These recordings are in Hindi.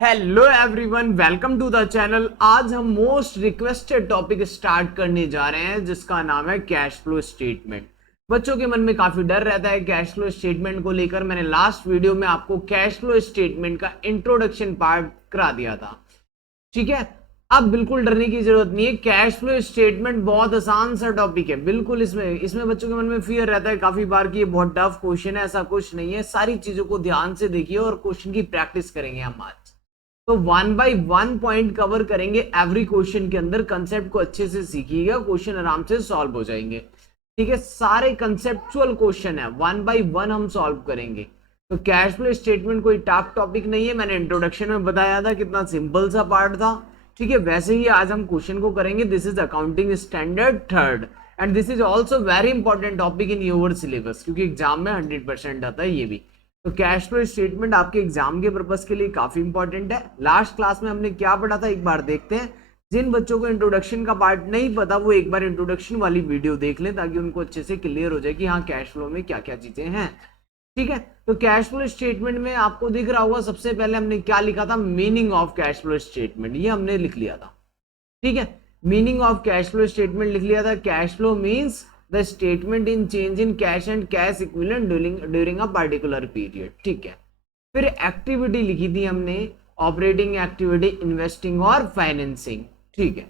Hello everyone, welcome to the channel. आज हम मोस्ट रिक्वेस्टेड टॉपिक स्टार्ट करने जा रहे हैं जिसका नाम है कैश फ्लो स्टेटमेंट। बच्चों के मन में काफी डर रहता है कैश फ्लो स्टेटमेंट को लेकर। मैंने लास्ट वीडियो में आपको कैश फ्लो स्टेटमेंट का इंट्रोडक्शन पार्ट करा दिया था, ठीक है। अब बिल्कुल डरने की जरूरत नहीं है। कैश फ्लो स्टेटमेंट बहुत आसान सा टॉपिक है। बिल्कुल इसमें बच्चों के मन में फियर रहता है काफी बार कि ये बहुत टफ क्वेश्चन है। ऐसा कुछ नहीं है। सारी चीजों को ध्यान से देखिए और क्वेश्चन की प्रैक्टिस करेंगे हम आज। तो 1 बाय 1 पॉइंट कवर करेंगे एवरी क्वेश्चन के अंदर। कंसेप्ट को अच्छे से सीखिएगा, क्वेश्चन आराम से सॉल्व हो जाएंगे, ठीक है। सारे कंसेप्चुअल क्वेश्चन है, 1 बाय 1 हम सॉल्व करेंगे। तो कैश फ्लो स्टेटमेंट कोई टफ टॉपिक नहीं है। मैंने इंट्रोडक्शन में बताया था कितना सिंपल सा पार्ट था, ठीक है। वैसे ही आज हम क्वेश्चन को करेंगे। This is accounting standard third and this is also very important topic in your syllabus, क्योंकि एग्जाम में 100% आता है ये भी। तो कैश फ्लो स्टेटमेंट आपके एग्जाम के पर्पस के लिए काफी इंपॉर्टेंट है। लास्ट क्लास में हमने क्या पढ़ा था एक बार देखते हैं। जिन बच्चों को इंट्रोडक्शन का पार्ट नहीं पता वो एक बार इंट्रोडक्शन वाली वीडियो देख लें ताकि उनको अच्छे से क्लियर हो जाए कि हाँ कैश फ्लो में क्या क्या चीजें हैं, ठीक है। तो कैश फ्लो स्टेटमेंट में आपको दिख रहा होगा सबसे पहले हमने क्या लिखा था, meaning of cash flow statement, ये हमने लिख लिया था, ठीक है। Meaning of cash flow statement लिख लिया था। Cash flow means the statement in change in cash and cash equivalent during a particular period, ठीक है। फिर एक्टिविटी लिखी थी हमने, ऑपरेटिंग एक्टिविटी, इन्वेस्टिंग और फाइनेंसिंग, ठीक है।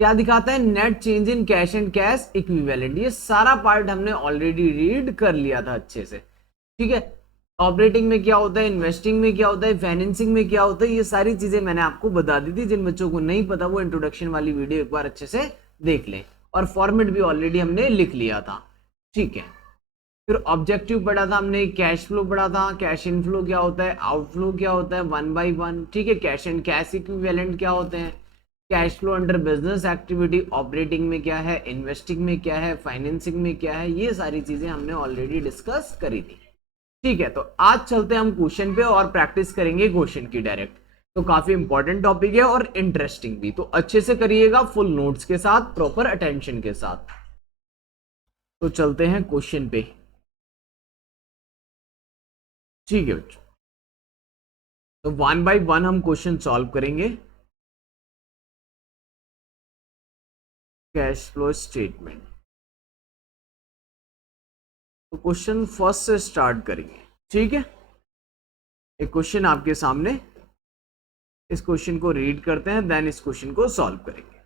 क्या दिखाता है, net change in cash and cash equivalent. ये सारा पार्ट हमने ऑलरेडी रीड कर लिया था अच्छे से, ठीक है। ऑपरेटिंग में क्या होता है, इन्वेस्टिंग में क्या होता है, फाइनेंसिंग में क्या होता है, ये सारी चीजें मैंने आपको बता दी थी। जिन बच्चों को नहीं पता वो इंट्रोडक्शन वाली वीडियो एक बार अच्छे से देख लें। और फॉर्मेट भी ऑलरेडी हमने लिख लिया था, ठीक है। फिर ऑब्जेक्टिव पढ़ा था हमने, कैश फ्लो पढ़ा था, कैश इनफ्लो क्या होता है, आउटफ्लो क्या होता है, 1 बाय 1, ठीक है। कैश एंड कैश इक्विवेलेंट क्या होते हैं, cash flow under business activity, operating में क्या है, इन्वेस्टिंग में क्या है, फाइनेंसिंग में क्या है, ये सारी चीजें हमने ऑलरेडी डिस्कस करी थी, ठीक है। तो आज चलते हैं हम क्वेश्चन पे और प्रैक्टिस करेंगे क्वेश्चन की डायरेक्ट। तो काफी इंपॉर्टेंट टॉपिक है और इंटरेस्टिंग भी, तो अच्छे से करिएगा, फुल नोट्स के साथ, प्रॉपर अटेंशन के साथ। तो चलते हैं क्वेश्चन पे, ठीक है बच्चों। तो 1 बाय 1 हम क्वेश्चन सॉल्व करेंगे। कैश फ्लो स्टेटमेंट, तो क्वेश्चन फर्स्ट से स्टार्ट करेंगे, ठीक है। एक क्वेश्चन आपके सामने, इस क्वेश्चन को रीड करते हैं, देन इस क्वेश्चन को सॉल्व करेंगे।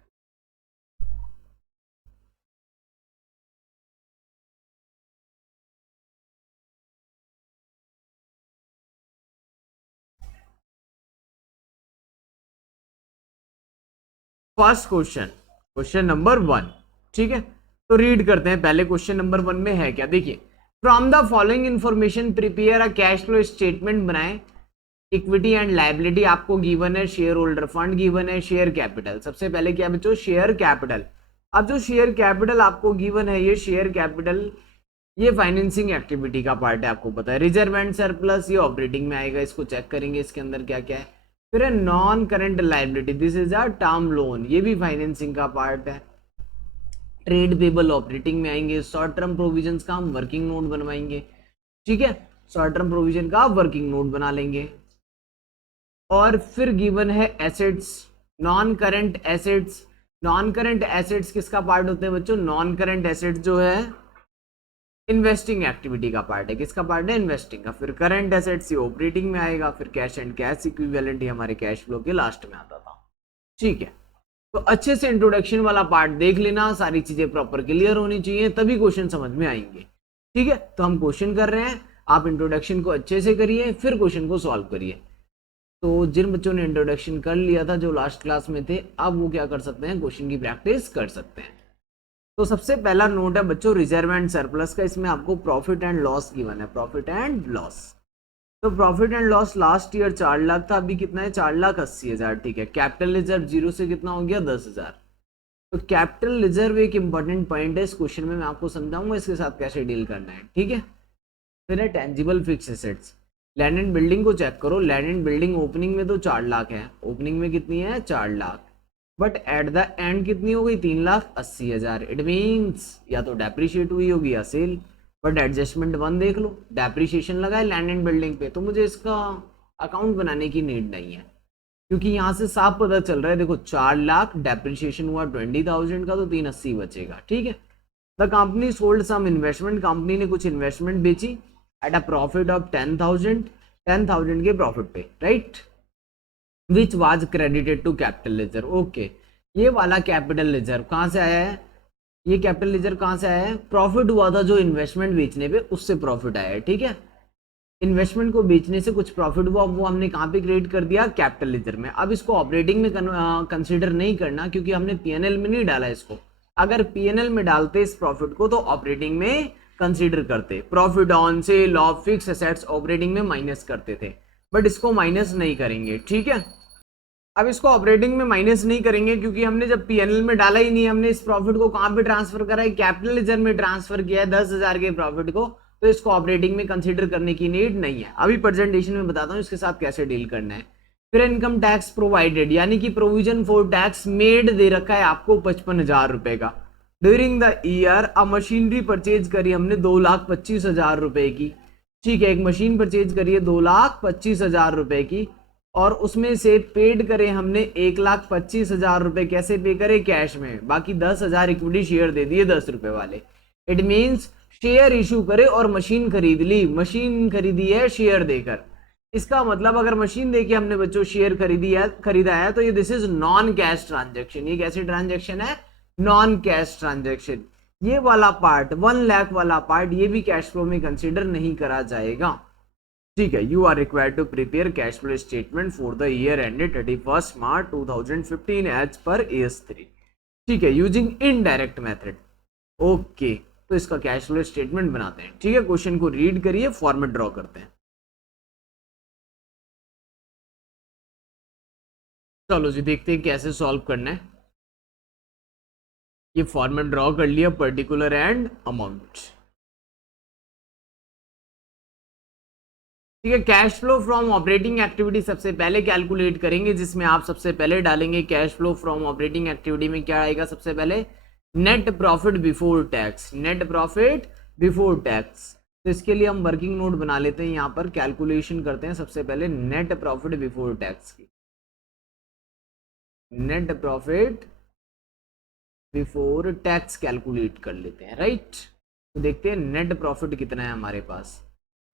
फर्स्ट क्वेश्चन, क्वेश्चन नंबर 1, ठीक है। तो रीड करते हैं पहले क्वेश्चन नंबर 1 में है क्या, देखिए। From the following information prepare a cash flow statement बनाएं। इक्विटी एंड लायबिलिटी आपको गिवन है, शेयर होल्डर फंड गिवन है, शेयर कैपिटल। सबसे पहले क्या बच्चों, शेयर कैपिटल। अब जो शेयर कैपिटल आपको गिवन है, ये शेयर कैपिटल ये फाइनेंसिंग एक्टिविटी का पार्ट है, आपको पता है। रिजर्व एंड सरप्लस ये ऑपरेटिंग में आएगा, इसको चेक करेंगे इसके अंदर क्या क्या है। फिर है non current liability, this is a term loan, ये भी फाइनेंसिंग का पार्ट है। ट्रेड पेबल ऑपरेटिंग में आएंगे। शॉर्ट टर्म प्रोविजंस का हम वर्किंग नोट बनवाएंगे, ठीक है। शॉर्ट टर्म प्रोविजन का वर्किंग नोट बना लेंगे। और फिर गिवन है assets, non current assets. Non current assets किसका पार्ट होते हैं बच्चों, नॉन करंट एसेट्स जो है इन्वेस्टिंग एक्टिविटी का पार्ट है। किसका पार्ट है, इन्वेस्टिंग का। फिर करंट एसेट्स ये ऑपरेटिंग में आएगा। फिर कैश एंड कैश इक्विवेलेंट ये हमारे कैश फ्लो के लास्ट में आता था, ठीक है। तो अच्छे से इंट्रोडक्शन वाला पार्ट देख लेना, सारी चीजें प्रॉपर क्लियर होनी चाहिए, तभी क्वेश्चन समझ में आएंगे, ठीक है। तो हम क्वेश्चन कर रहे हैं, आप इंट्रोडक्शन को अच्छे से करिए, फिर क्वेश्चन को सॉल्व करिए। तो जिन बच्चों ने इंट्रोडक्शन कर लिया था जो लास्ट क्लास में थे, अब वो क्या कर सकते हैं, क्वेश्चन की प्रैक्टिस कर सकते हैं। तो सबसे पहला नोट है बच्चों रिजर्व एंड सरप्लस का। इसमें आपको प्रॉफिट एंड लॉस गिवन है, प्रॉफिट एंड लॉस। तो profit and loss last year 4 lakh था, अभी कितना है, 4,80,000, ठीक है। कैपिटल रिजर्व जीरो से कितना हो गया, 10,000। तो कैपिटल रिजर्व एक इंपॉर्टेंट पॉइंट है इस क्वेश्चन में, मैं आपको समझाऊंगा इसके साथ कैसे डील करना है, ठीक है। फिर है tangible fixed assets. Land and building को चेक करो। लैंड एंड बिल्डिंग ओपनिंग में तो 4 लाख है, ओपनिंग में कितनी है, 4 lakh, but at the end कितनी हो गई, 3,80,000। इट मीन्स या तो डेप्रिशिएट हुई होगी या सेल। बट एडजस्टमेंट 1 देख लो, डेप्रिशिएशन लगा है लैंड एंड बिल्डिंग पे, तो मुझे इसका अकाउंट बनाने की नीड नहीं है, क्योंकि यहाँ से साफ पता चल रहा है। देखो 4 लाख, डेप्रिसिएशन हुआ 20,000 का, तो 380 बचेगा। ठीक है। The company sold some investment, company ने कुछ इन्वेस्टमेंट बेची एट अ प्रॉफिट ऑफ 10,000, 10,000 के प्रॉफिट पे, right, which was credited to capital ledger. Okay, ये वाला कैपिटल लेजर कहाँ से आया है? ये कैपिटल लेजर कहाँ से आया है? प्रॉफिट हुआ था जो इन्वेस्टमेंट बेचने पे, उससे प्रॉफिट आया है। ठीक है, इन्वेस्टमेंट को बेचने से कुछ प्रॉफिट हुआ, वो हमने कहाँ पे क्रिएट कर दिया? कैपिटल लेजर में। अब इसको ऑपरेटिंग में कंसीडर नहीं करना, क्योंकि हमने पीएनएल में नहीं डाला इसको। अगर पीएनएल में डालते इस प्रॉफिट को तो ऑपरेटिंग में कंसीडर करते, profit on sale of fix assets operating में माइनस करते थे, बट इसको माइनस नहीं करेंगे। ठीक है, अब इसको ऑपरेटिंग में माइनस नहीं करेंगे, क्योंकि हमने जब पीएनएल में डाला ही नहीं, हमने इस प्रॉफिट को कहां पे ट्रांसफर करा है? कैपिटल लेजर में ट्रांसफर किया है 10,000 के प्रॉफिट को, तो इसको ऑपरेटिंग में कंसीडर करने की नीड नहीं है। अभी प्रेजेंटेशन में बताता हूं इसके साथ कैसे डील करना है। फिर इनकम टैक्स प्रोवाइडेड, यानी कि प्रोविजन फॉर टैक्स मेड दे रखा है आपको 55,000 रुपए का। During the year a machinery purchase करी हमने 2,25,000 रुपए की। ठीक है, एक मशीन परचेज करी है 2,25,000 रुपए की, और उसमें से पेड करे हमने 1,25,000 रुपए। कैसे पे करे? कैश में। बाकी 10,000 इक्विटी शेयर दे दिए 10 रुपए वाले। इट मीन्स शेयर इशू करे और मशीन खरीद ली, मशीन खरीदी है शेयर देकर। इसका मतलब अगर मशीन देके हमने बच्चों शेयर खरीदा है तो ये this is non cash transaction. ये कैसी ट्रांजेक्शन है? Non cash transaction. ये वाला पार्ट 1 लाख वाला पार्ट, ये भी कैश फ्लो में कंसीडर नहीं करा जाएगा। ठीक है, you are required to prepare cash flow statement for the year ended 31 March 2015 as per AS3। ठीक है, यूजिंग इनडायरेक्ट मेथड। ओके, तो इसका कैश फ्लो स्टेटमेंट बनाते हैं। ठीक है, क्वेश्चन को रीड करिए, फॉर्मेट ड्रॉ करते हैं। चलो जी, देखते हैं कैसे सॉल्व करना है। ये फॉर्मेट ड्रॉ कर लिया, पर्टिकुलर एंड अमाउंट। ठीक है, cash flow from operating activity सबसे पहले कैलकुलेट करेंगे, जिसमें आप सबसे पहले डालेंगे cash flow from operating activity में क्या आएगा? सबसे पहले net profit before tax, net profit before tax. तो इसके लिए हम वर्किंग नोट बना लेते हैं, यहाँ पर कैलकुलेशन करते हैं सबसे पहले नेट प्रॉफिट बिफोर टैक्स की। Net profit before tax calculate कर लेते हैं, राइट। तो देखते हैं नेट प्रॉफिट कितना है हमारे पास।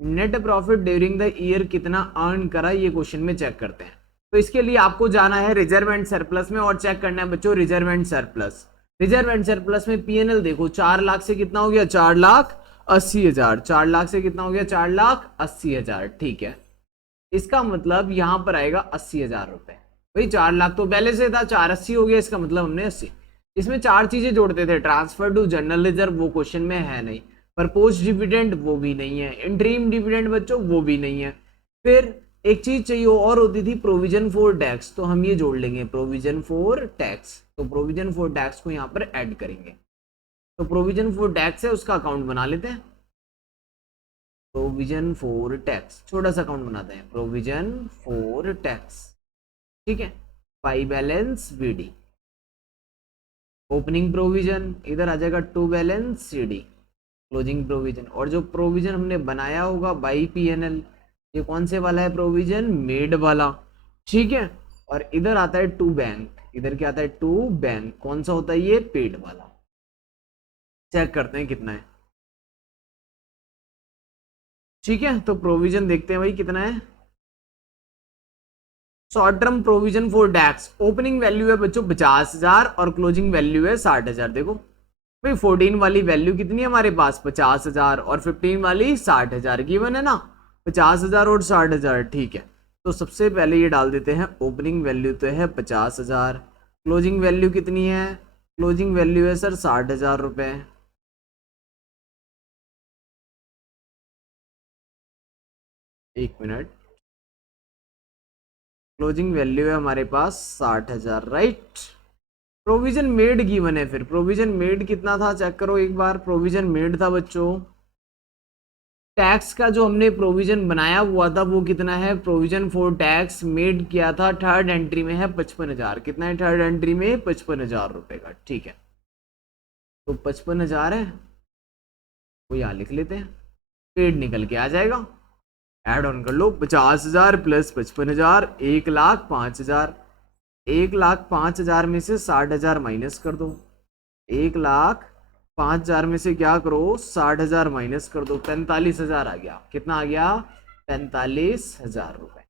Net profit during the year कितना अर्न करा, ये क्वेश्चन में चेक करते हैं। तो इसके लिए आपको जाना है रिजर्व एंड सरप्लस में और चेक करना है बच्चों reserve and surplus. Reserve and surplus में पीएनएल देखो 4 लाख से कितना हो गया? 4,80,000। 4 लाख से कितना हो गया? 4,80,000। ठीक है, इसका मतलब यहां पर आएगा 80,000 रुपए। भाई 4 लाख तो पहले से था, 480 हो गया, इसका मतलब हमने 80। इसमें 4 चीजें जोड़ते थे, ट्रांसफर टू जनरल रिजर्व वो क्वेश्चन में है नहीं, प्रपोज डिविडेंड वो भी नहीं है, इंटरिम डिविडेंड बच्चों वो भी नहीं है। फिर एक चीज चाहिए और होती थी प्रोविजन फॉर टैक्स, तो हम ये जोड़ लेंगे प्रोविजन फॉर टैक्स। तो प्रोविजन फॉर टैक्स को यहाँ पर ऐड करेंगे। तो प्रोविजन फॉर टैक्स है, उसका अकाउंट बना लेते हैं। प्रोविजन फॉर टैक्स, छोटा सा अकाउंट बनाते हैं, प्रोविजन फॉर टैक्स। ठीक है, by balance BD, opening provision इधर आ जाएगा to balance CD, closing provision. और जो प्रोविजन हमने बनाया होगा बाई PNL, ये कौन से वाला है? प्रोविजन मेड वाला। ठीक है, और इधर आता है टू बैंक, इधर क्या आता है? To bank. कौन सा होता है ये? पेड वाला। चेक करते हैं कितना है। ठीक है, तो प्रोविजन देखते हैं भाई कितना है। Short term provision for tax, opening value है बच्चों 50,000 और क्लोजिंग वैल्यू है 60,000। देखो भाई 14 वाली वैल्यू कितनी है हमारे पास? 50,000, और 15 वाली 60,000 गिवन है ना, 50,000 और 60,000। ठीक है, तो सबसे पहले ये डाल देते हैं, ओपनिंग वैल्यू तो है 50,000, क्लोजिंग वैल्यू कितनी है? क्लोजिंग वैल्यू है सर 60,000 रुपए। एक मिनट, क्लोजिंग वैल्यू है हमारे पास 60,000, राइट। प्रोविजन मेड गिवन है, फिर प्रोविजन मेड कितना था चेक करो एक बार। प्रोविजन मेड था बच्चों, टैक्स का जो हमने प्रोविजन बनाया हुआ था वो कितना है? प्रोविजन फॉर टैक्स मेड किया था, थर्ड एंट्री में है 55,000। कितना है थर्ड एंट्री में? 55,000 रुपए का। ठीक है, तो 55,000 है, वो यहाँ लिख लेते हैं, पेड निकल के आ जाएगा। ऐड ऑन कर लो, 50,000 प्लस 55,000, 1,05,000। 1,05,000 में से 60,000 माइनस कर दो। 1,05,000 में से क्या करो, 60,000 माइनस कर दो, 45,000 आ गया। कितना आ गया, 45,000 रुपए।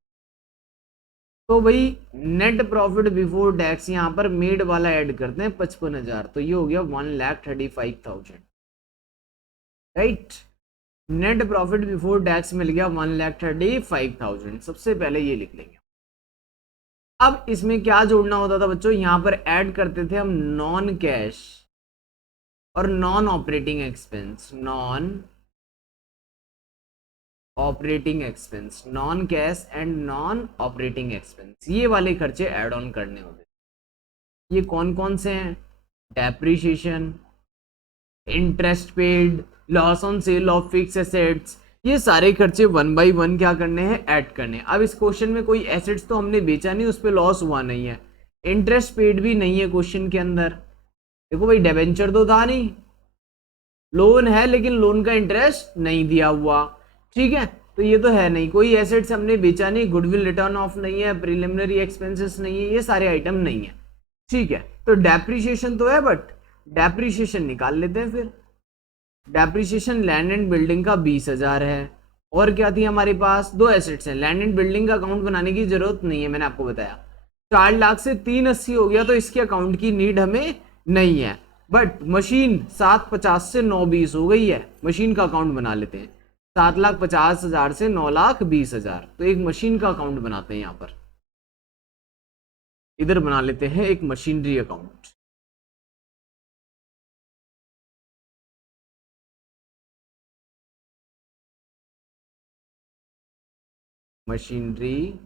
तो भाई नेट प्रॉफिट बिफोर टैक्स यहाँ पर मेड वाला ऐड करते हैं 55,000, तो ये हो गया 1,35,000, right. Net profit before tax मिल गया 1,35,000, सबसे पहले ये लिख लेंगे। अब इसमें क्या जोड़ना होता था बच्चों, यहां पर ऐड करते थे हम नॉन कैश और non operating expense. Non operating expense, non cash and non operating expense, ये वाले खर्चे ऐड ऑन करने होते। ये कौन कौन से हैं, depreciation, interest paid, loss on sale of fix assets, ये सारे खर्चे 1 बाई 1 क्या करने हैं, ऐड करने। अब इस क्वेश्चन में कोई एसेट्स तो हमने बेचा नहीं, उस पर लॉस हुआ नहीं है, इंटरेस्ट पेड भी नहीं है क्वेश्चन के अंदर। देखो भाई डेबेंचर तो था नहीं, लोन है लेकिन लोन का इंटरेस्ट नहीं दिया हुआ, ठीक है, तो ये तो है नहीं। कोई एसेट्स हमने बेचा नहीं, गुडविल रिटर्न ऑफ नहीं है, प्रिलिमिनरी एक्सपेंसेस नहीं है, ये सारे आइटम नहीं है, ठीक है। तो डेप्रीशिएशन तो है, बट डेप्रीशिएशन निकाल लेते हैं फिर। डेप्रीशिएशन लैंड एंड बिल्डिंग का 20,000 है, और क्या थी हमारे पास, दो एसेट्स हैं। लैंड एंड बिल्डिंग का अकाउंट बनाने की जरूरत नहीं है, मैंने आपको बताया। 4 लाख से 380 हो गया, तो इसके अकाउंट की नीड हमें नहीं है। बट मशीन 750 से 920 हो गई है, मशीन का अकाउंट बना लेते हैं। 7,50,000 से 9,20,000, तो एक मशीन का अकाउंट बनाते हैं। यहां पर इधर बना लेते हैं एक मशीनरी अकाउंट। मशीनरी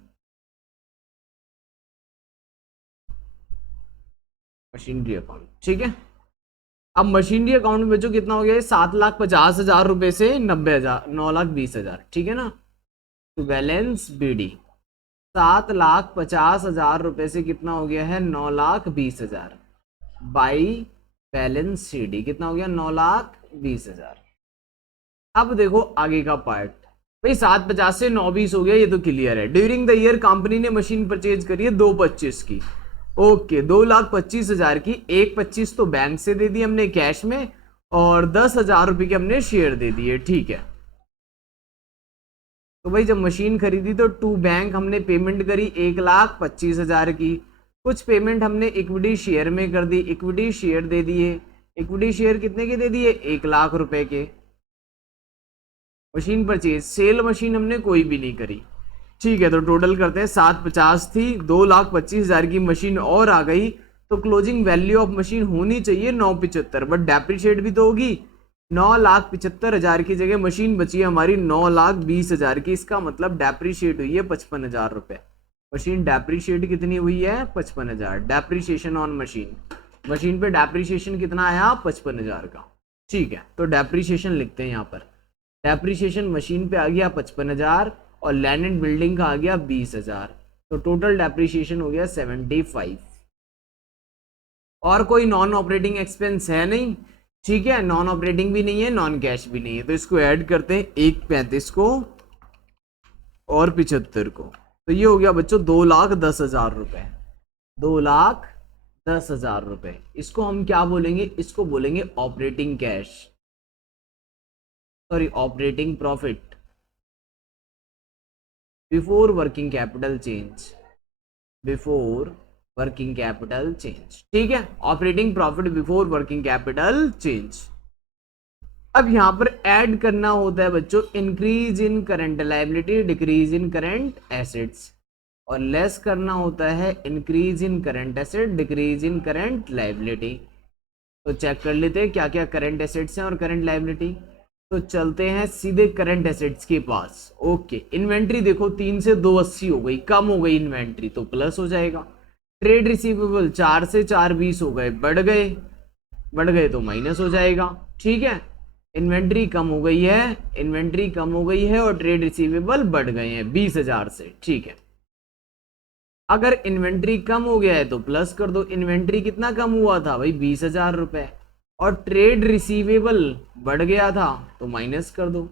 अकाउंट, ठीक है। अब मशीनरी अकाउंट में बच्चों कितना हो गया, 7,50,000 रुपए से 90,000, 9,20,000, ठीक है ना। तो बैलेंस बीडी 7,50,000 रुपए से कितना हो गया है, 9,20,000 बाई बैलेंस सीडी कितना हो गया, 9,20,000। अब देखो आगे का पार्ट, भाई 750 से 920 हो गया, ये तो क्लियर है। ड्यूरिंग द ईयर कंपनी ने मशीन परचेज करी है 225 की, ओके, 2,25,000 की, 1,25 तो बैंक से दे दी हमने कैश में, और 10,000 रुपए के हमने शेयर दे दिए, ठीक है। तो भाई जब मशीन खरीदी तो टू बैंक हमने पेमेंट करी 1,25,000 की, कुछ पेमेंट हमने इक्विटी शेयर में कर दी, इक्विटी शेयर दे दिए। इक्विटी शेयर कितने के दे दिए, 1,00,000 रुपए के। मशीन परचेज, सेल मशीन हमने कोई भी नहीं करी, ठीक है। तो टोटल करते हैं, 750 थी, 2,25,000 की मशीन और आ गई, तो क्लोजिंग वैल्यू ऑफ मशीन होनी चाहिए 975, बट डेप्रीशिएट भी तो होगी। 9,75,000 की जगह मशीन बची है हमारी 9,20,000 की, इसका मतलब डेप्रीशिएट हुई है 55,000 रुपए। मशीन डेप्रीशिएट कितनी हुई है, 55,000। डेप्रीशिएशन ऑन मशीन, मशीन पे डेप्रीशिएशन कितना आया, 55,000 का, ठीक है। तो डेप्रीशिएशन लिखते हैं यहाँ पर, डेप्रीशिएशन मशीन पे आ गया 55,000 और लैंड एंड बिल्डिंग का आ गया 20,000, तो टोटल डेप्रीशिएशन हो गया 75। और कोई नॉन ऑपरेटिंग एक्सपेंस है नहीं, ठीक है, नॉन ऑपरेटिंग भी नहीं है, नॉन कैश भी नहीं है, तो इसको ऐड करते हैं, 1,35 को और 75 को, तो ये हो गया बच्चों 2,10,000 रुपए। 2,10,000 रुपए, इसको हम क्या बोलेंगे, इसको बोलेंगे operating cash, sorry operating profit before working capital change, before working capital change, ठीक है, operating profit before working capital change. अब यहां पर ऐड करना होता है बच्चों increase in current liability, decrease in current assets, और लेस करना होता है increase in current asset, decrease in current liability. तो चेक कर लेते हैं क्या क्या करंट एसेट्स हैं और करंट लायबिलिटी। तो चलते हैं सीधे करंट एसेट्स के पास, ओके। इन्वेंट्री देखो 3 से 280 हो गई, कम हो गई इन्वेंट्री, तो प्लस हो जाएगा। ट्रेड रिसीवेबल 4 से 420 हो गए, बढ़ गए तो माइनस हो जाएगा, ठीक है। इन्वेंट्री कम हो गई है, इन्वेंट्री कम हो गई है, और ट्रेड रिसीवेबल बढ़ गए हैं 20,000 से, ठीक है। अगर इन्वेंट्री कम हो गया है तो प्लस कर दो, इन्वेंट्री कितना कम हुआ था भाई, 20,000 रुपए, और ट्रेड रिसीवेबल बढ़ गया था तो माइनस कर दो।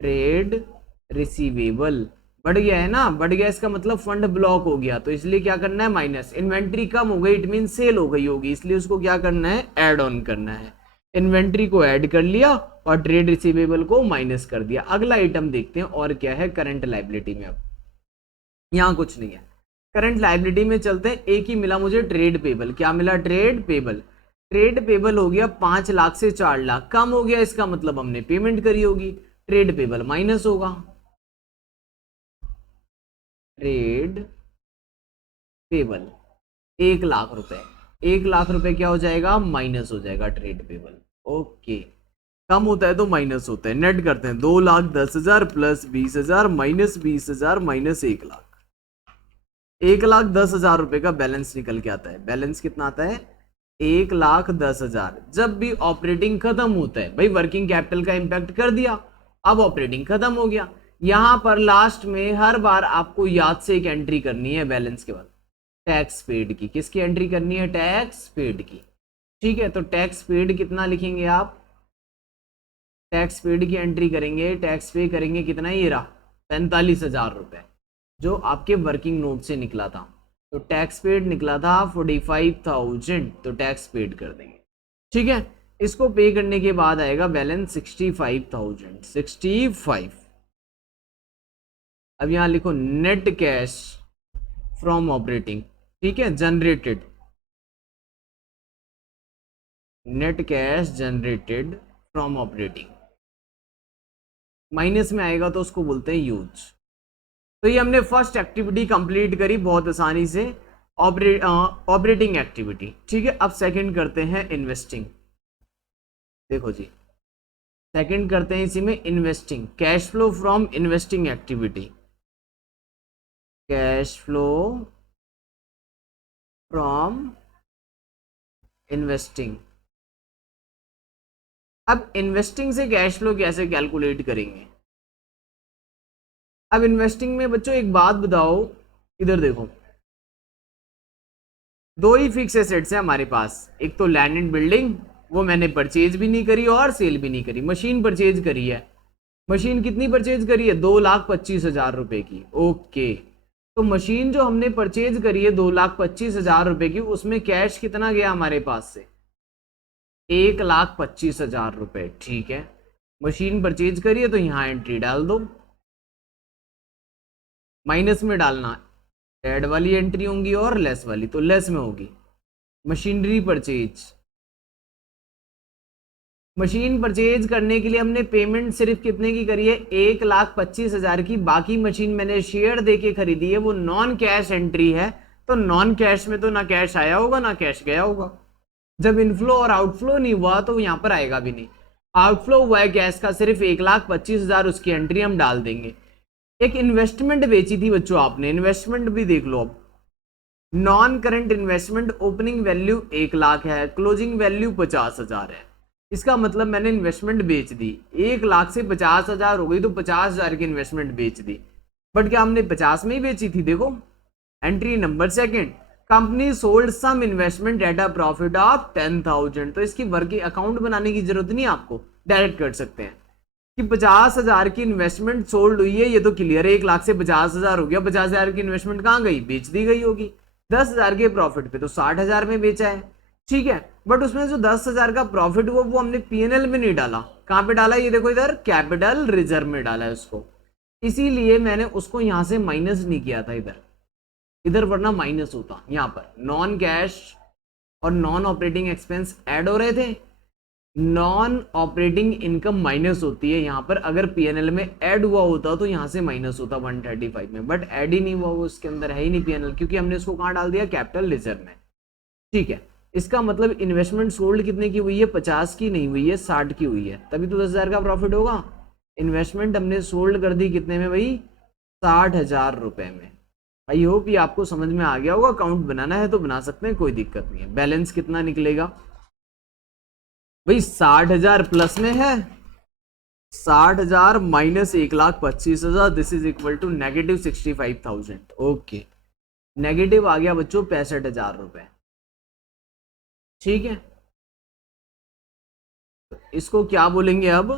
ट्रेड रिसीवेबल बढ़ गया है ना, बढ़ गया इसका मतलब फंड ब्लॉक हो गया, तो इसलिए क्या करना है माइनस। इन्वेंट्री कम हो गई, इट मीन सेल हो गई होगी, इसलिए उसको क्या करना है ऐड ऑन करना है। इन्वेंट्री को ऐड कर लिया और ट्रेड रिसीवेबल को माइनस कर दिया। अगला आइटम देखते हैं और क्या है करंट लायबिलिटी में। अब यहाँ कुछ नहीं है, करंट लायबिलिटी में चलते हैं। एक ही मिला मुझे ट्रेड पेबल, क्या मिला ट्रेड पेबल। ट्रेड पेबल हो गया 5 लाख से 4 लाख कम हो गया, इसका मतलब हमने पेमेंट करी होगी, ट्रेड पेबल माइनस होगा। ट्रेड पेबल 1 लाख रुपए, 1 लाख रुपए क्या हो जाएगा माइनस हो जाएगा ट्रेड पेबल। ओके, कम होता है तो माइनस होता है। नेट करते हैं 2,10,000 प्लस 20,000 माइनस 20,000 माइनस 1 लाख। 1,10,000 रुपए का बैलेंस निकल के आता है। बैलेंस कितना आता है 1,10,000। जब भी ऑपरेटिंग खत्म होता है भाई, वर्किंग कैपिटल का इंपैक्ट कर दिया, अब ऑपरेटिंग खत्म हो गया। यहां पर लास्ट में हर बार आपको याद से एक एंट्री करनी है बैलेंस के बाद, टैक्स पेड की। किसकी एंट्री करनी है टैक्स पेड की। ठीक है, तो टैक्स पेड कितना लिखेंगे आप, टैक्स पेड की एंट्री करेंगे, टैक्स पे करेंगे कितना, ये रहा 45,000 रुपए जो आपके वर्किंग नोट से निकला था। तो टैक्स पेड निकला था 45,000, तो टैक्स पेड कर देंगे। ठीक है, इसको पे करने के बाद आएगा बैलेंस 65,000, 65। अब यहां लिखो नेट कैश फ्रॉम ऑपरेटिंग। ठीक है, generated, net cash generated from operating, minus में आएगा तो उसको बोलते हैं यूज। तो ये हमने फर्स्ट एक्टिविटी कंप्लीट करी बहुत आसानी से, ऑपरेटिंग एक्टिविटी। ठीक है, अब सेकंड करते हैं इन्वेस्टिंग। देखो जी, सेकंड करते हैं इसी में investing, cash flow from investing activity, cash flow from investing. अब इन्वेस्टिंग से कैश फ्लो कैसे कैलकुलेट करेंगे। अब इन्वेस्टिंग में बच्चों एक बात बताओ, इधर देखो, दो ही फिक्स एसेट्स है हमारे पास। एक तो लैंड एंड बिल्डिंग, वो मैंने परचेज भी नहीं करी और सेल भी नहीं करी। मशीन परचेज करी है, मशीन कितनी परचेज करी है 2,25,000 रुपए की। ओके, तो मशीन जो हमने परचेज करी है 2,25,000 रुपए की, उसमें कैश कितना गया हमारे पास से 1,25,000 रुपए। ठीक है, मशीन परचेज करी है तो यहां एंट्री डाल दो, माइनस में डालना, ऐड वाली एंट्री होंगी और लेस वाली, तो लेस में होगी। मशीनरी परचेज, मशीन परचेज करने के लिए हमने पेमेंट सिर्फ कितने की करी है 1,25,000 की। बाकी मशीन मैंने शेयर देके खरीदी है, वो नॉन कैश एंट्री है, तो नॉन कैश में तो ना कैश आया होगा ना कैश गया होगा। जब इनफ्लो और आउटफ्लो नहीं हुआ तो यहाँ पर आएगा भी नहीं। आउटफ्लो हुआ है कैश का सिर्फ 1,25,000, उसकी एंट्री हम डाल देंगे। एक इन्वेस्टमेंट बेची थी बच्चों आपने, इन्वेस्टमेंट भी देख लो। अब non current investment opening value 1 lakh है, क्लोजिंग वैल्यू 50,000 है। इसका मतलब मैंने इन्वेस्टमेंट बेच दी, 1 लाख से 50,000 हो गई, तो 50,000 की इन्वेस्टमेंट बेच दी। बट क्या हमने 50 में ही बेची थी, देखो entry number second, company sold some investment at a profit of 10,000। तो इसकी वर्किंग अकाउंट बनाने की जरूरत नहीं, आपको डायरेक्ट कर सकते हैं कि 50,000 की इन्वेस्टमेंट सोल्ड हुई है, ये तो क्लियर है। 1 लाख से 50,000 हो गया, 50,000 की इन्वेस्टमेंट कहाँ गई, बेच दी गई होगी। 10,000 के प्रॉफिट पे तो 60,000 में बेचा है। ठीक है, बट उसमें जो 10,000 का प्रॉफिट हुआ वो हमने पीएनएल में नहीं डाला। कहां पे डाला, ये देखो इधर कैपिटल रिजर्व में डाला है उसको, इसीलिए मैंने उसको यहां से माइनस नहीं किया था इधर, इधर वरना माइनस होता। यहां पर नॉन कैश और नॉन ऑपरेटिंग एक्सपेंस ऐड हो रहे थे, नॉन ऑपरेटिंग इनकम माइनस होती है यहां पर। अगर पीएनएल में ऐड हुआ होता तो यहां से माइनस होता 135 में, बट ऐड ही नहीं हुआ, वो उसके अंदर है ही नहीं पीएनएल, क्योंकि हमने उसको कहां डाल दिया कैपिटल रिजर्व में। ठीक है, इसका मतलब इन्वेस्टमेंट सोल्ड कितने की हुई है, 50 की नहीं हुई है, 60 की हुई है, तभी तो 10,000 का प्रॉफिट होगा। इन्वेस्टमेंट हमने सोल्ड कर दी कितने में भाई, 60,000 रुपए में। आई होप ये आपको समझ में आ गया होगा। अकाउंट बनाना है तो बना सकते हैं, कोई दिक्कत नहीं है। बैलेंस कितना निकलेगा भाई, 60,000 प्लस में है, 60,000 minus 1,25,000, this is equal to negative 65,000। Okay, negative आ गया बच्चों 65,000 रुपए। ठीक है, तो इसको क्या बोलेंगे अब,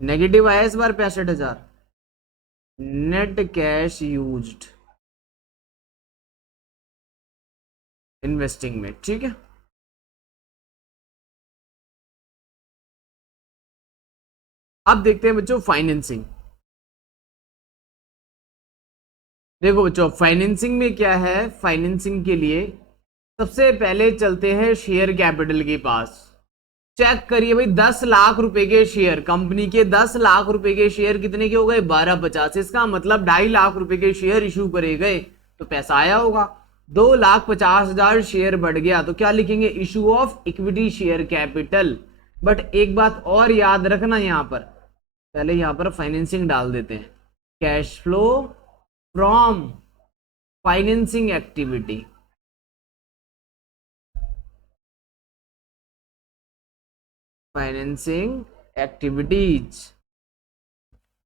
नेगेटिव आया इस बार 65,000। नेट कैश यूज्ड इन्वेस्टिंग में, ठीक है। अब देखते हैं बच्चों फाइनेंसिंग। देखो बच्चों फाइनेंसिंग में क्या है, फाइनेंसिंग के लिए सबसे पहले चलते हैं शेयर कैपिटल के पास। चेक करिए भाई, 10 लाख रुपए के शेयर, कंपनी के 10 लाख रुपए के शेयर कितने के हो गए, 1250। इसका मतलब 2.5 लाख रुपए के शेयर इशू करे गए तो पैसा आया होगा। 2,50,000 शेयर बढ़ गया तो क्या लिखेंगे, issue of equity share capital. But एक बात और याद रखना, यहां पर पहले यहां पर फाइनेंसिंग डाल देते हैं, cash flow from financing activity. Financing activities.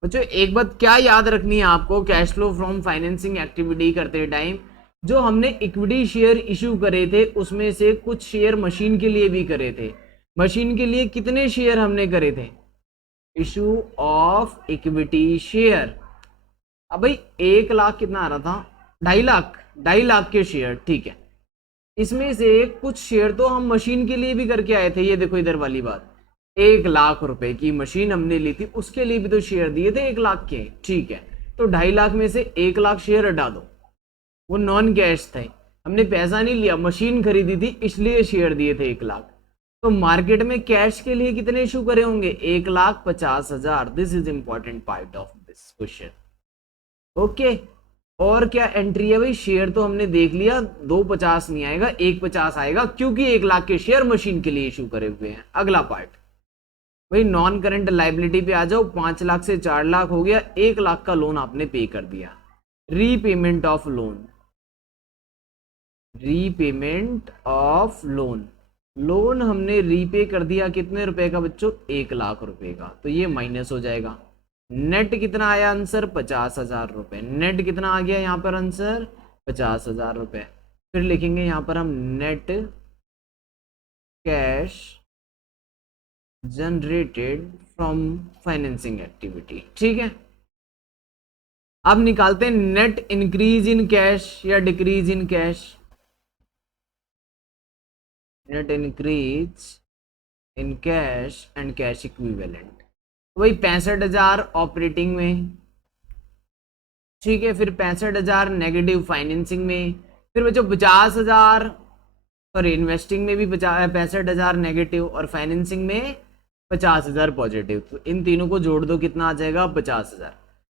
बच्चों एक बात क्या याद रखनी है आपको, cash flow from financing activity करते टाइम जो हमने इक्विटी शेयर इशू करे थे उसमें से कुछ शेयर मशीन के लिए भी करे थे। मशीन के लिए कितने शेयर हमने करे थे, इशू ऑफ इक्विटी शेयर। अब भाई 1 लाख कितना आ रहा था, 2.5 लाख, 2.5 लाख के शेयर, ठीक है। इसमें से कुछ शेयर तो हम मशीन के लिए भी करके आए थे, ये देखो इधर वाली बात, 1 लाख रुपए की मशीन हमने ली थी, उसके लिए भी तो शेयर दिए थे 1 लाख के, ठीक है। तो 2.5 लाख में से 1 लाख शेयर हटा दो, वो नॉन कैश थे, हमने पैसा नहीं लिया, मशीन खरीदी थी इसलिए शेयर दिए थे 1 लाख। तो मार्केट में कैश के लिए कितने इशू करे होंगे, 1,50,000। This is important part of this question. Okay, और क्या एंट्री है भाई, शेयर तो हमने देख लिया, 250 नहीं आएगा, 150 आएगा क्योंकि 1 लाख के शेयर मशीन के लिए इशू करे हुए हैं। अगला पार्ट भाई नॉन करंट लाइबिलिटी पे आ जाओ, 5 लाख से 4 लाख हो गया, 1 लाख का लोन आपने पे कर दिया। Repayment of loan, repayment of loan, loan हमने रीपे कर दिया कितने रुपए का बच्चों, 1 लाख रुपए का, तो ये माइनस हो जाएगा। नेट कितना आया आंसर, 50,000 रुपए। नेट कितना आ गया यहाँ पर आंसर, 50,000 रुपए। फिर लिखेंगे यहाँ पर हम net cash generated from financing activity, ठीक है। अब निकालते हैं नेट इंक्रीज इन कैश या decrease in cash. Net increase in cash and cash equivalent, वही 65,000 ऑपरेटिंग में, ठीक है। फिर 65,000 नेगेटिव फाइनेंसिंग में, फिर बच्चों 50,000 सॉरी इन्वेस्टिंग में भी 65,000 नेगेटिव और फाइनेंसिंग में 50,000 पॉजिटिव। तो इन तीनों को जोड़ दो, कितना आ जाएगा 50,000।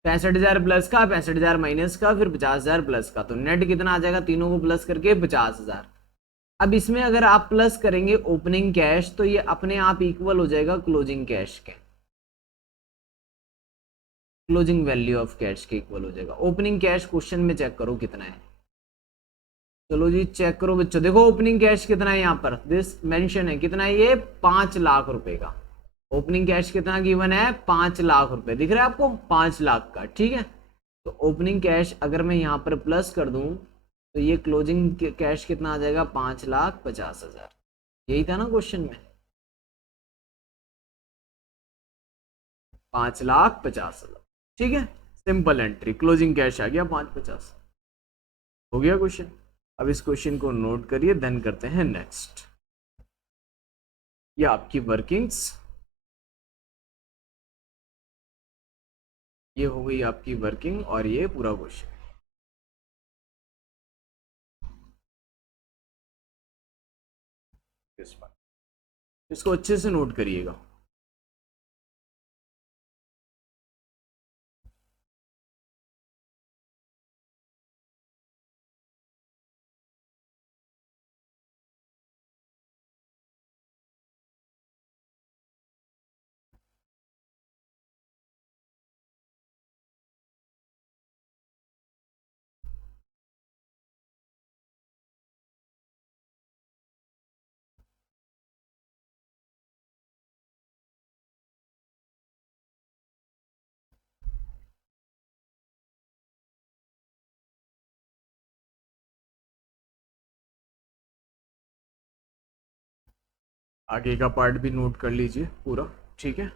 65,000 प्लस का, 65,000 माइनस का, फिर 50,000 प्लस का, तो नेट कितना आ जाएगा, तीनों को प्लस करके 50,000। अब इसमें अगर आप प्लस करेंगे ओपनिंग कैश तो ये अपने आप इक्वल हो जाएगा क्लोजिंग कैश के, क्लोजिंग वैल्यू ऑफ कैश के इक्वल हो जाएगा। ओपनिंग कैश क्वेश्चन में चेक करो कितना है, चलो जी चेक करो बच्चों, देखो ओपनिंग कैश कितना है यहाँ पर, दिस मेंशन है कितना है ये, 5 लाख रुपए का। ओपनिंग कैश कितना गिवन है, 5 लाख रुपए, दिख रहा है आपको 5 लाख का, ठीक है। तो ओपनिंग कैश अगर मैं यहाँ पर प्लस कर दूं तो ये क्लोजिंग कैश कितना आ जाएगा, 5,50,000। यही था ना क्वेश्चन में, 5,50,000, ठीक है। सिंपल एंट्री, क्लोजिंग कैश आ गया 550, हो गया क्वेश्चन। अब इस क्वेश्चन को नोट करिए, देन करते हैं नेक्स्ट। ये आपकी वर्किंग्स, ये हो गई आपकी वर्किंग और ये पूरा क्वेश्चन। इसको अच्छे से नोट करिएगा। आगे का पार्ट भी नोट कर लीजिए पूरा, ठीक है।